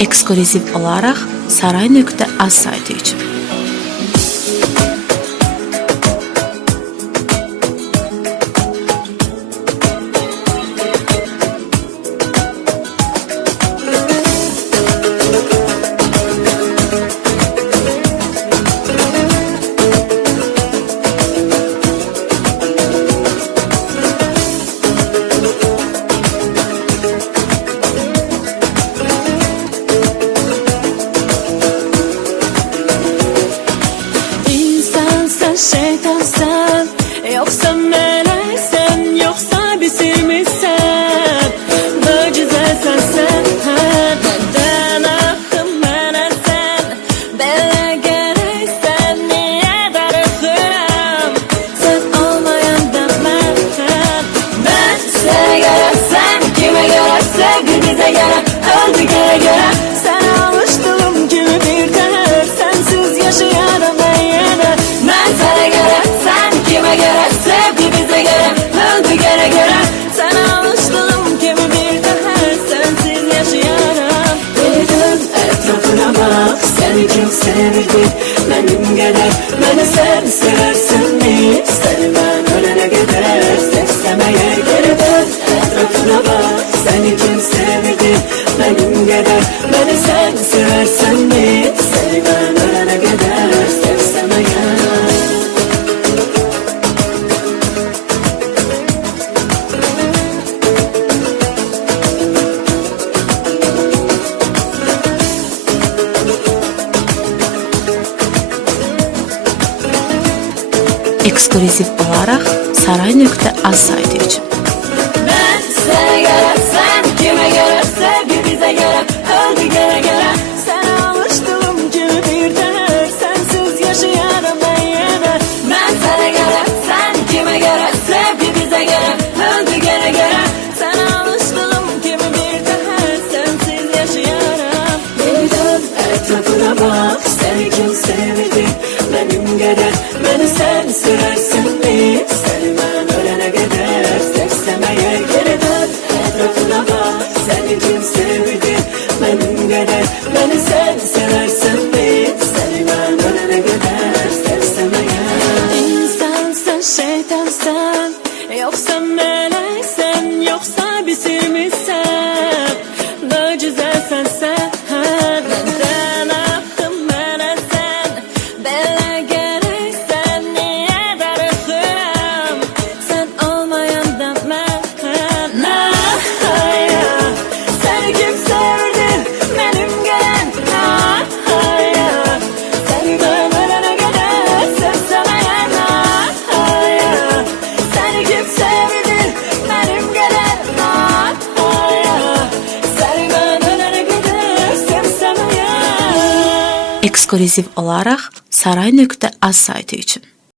Eksklüziv olaraq saray.az saytı üçün. Şeytansan, yoksa meleksen, yoksa bir misin? Mucizesen sen, benden aklım bana sen. Bana gereksen, niye darıkırım? Sen olmayandan ben size gereksen, kime gerek, sevgi bize gerek, öldü göre göre. Sen alıştığım gibi bir de sensiz yaşayanım ben yine. Kime göre, sevgi bize göre, öldü göre göre. Sana alıştığım gibi bir daha sensiz yaşayarım. Bir dön etrafına bak, seni kim sevirdi benim kadar? Beni sen seversin mi? Seni ben ölene kadar sevsemeye. Geri dön etrafına bak, seni kim sevirdi benim kadar? Beni sen seversin mi? Seni ben ölene kadar sevsemeye. Eksklüziv olaraq saray.az saytı üçün. Ben size gerek, sen kime gerek, sevgi bize gerek, öldü göre göre. Sen alıştığım gibi bir de sensiz yaşayarım ben yine. Ben sana gerek, sen kime gerek, sevgi bize gerek, öldü göre göre. Sen alıştığım gibi bir de sensiz yaşayarım. Bir dön etrafına bak, seni kim sevirdi benim kadar? Beni sen seversin mi? Seni ben ölene kadar sevsemeye. Geri dön etrafına bak, seni kim sevirdi benim kadar? Beni sen seversin mi? Seni ben ölene kadar sevsemeye. İnsansın, şeytansan, yoksa meleksen, yoksa bir misin? Mucizesen sen, benden aklım bana sen. Bana gereksen, niye darıkırım? Sen olmayandan ben. Seni kim sevdi benim gelen? Seni ben ölene kadar sevsemeyen. Seni kim sevdi benim gelen? Seni ben ölene kadar sevsemeyen. Eksklüziv olaraq saray.az saytı üçün.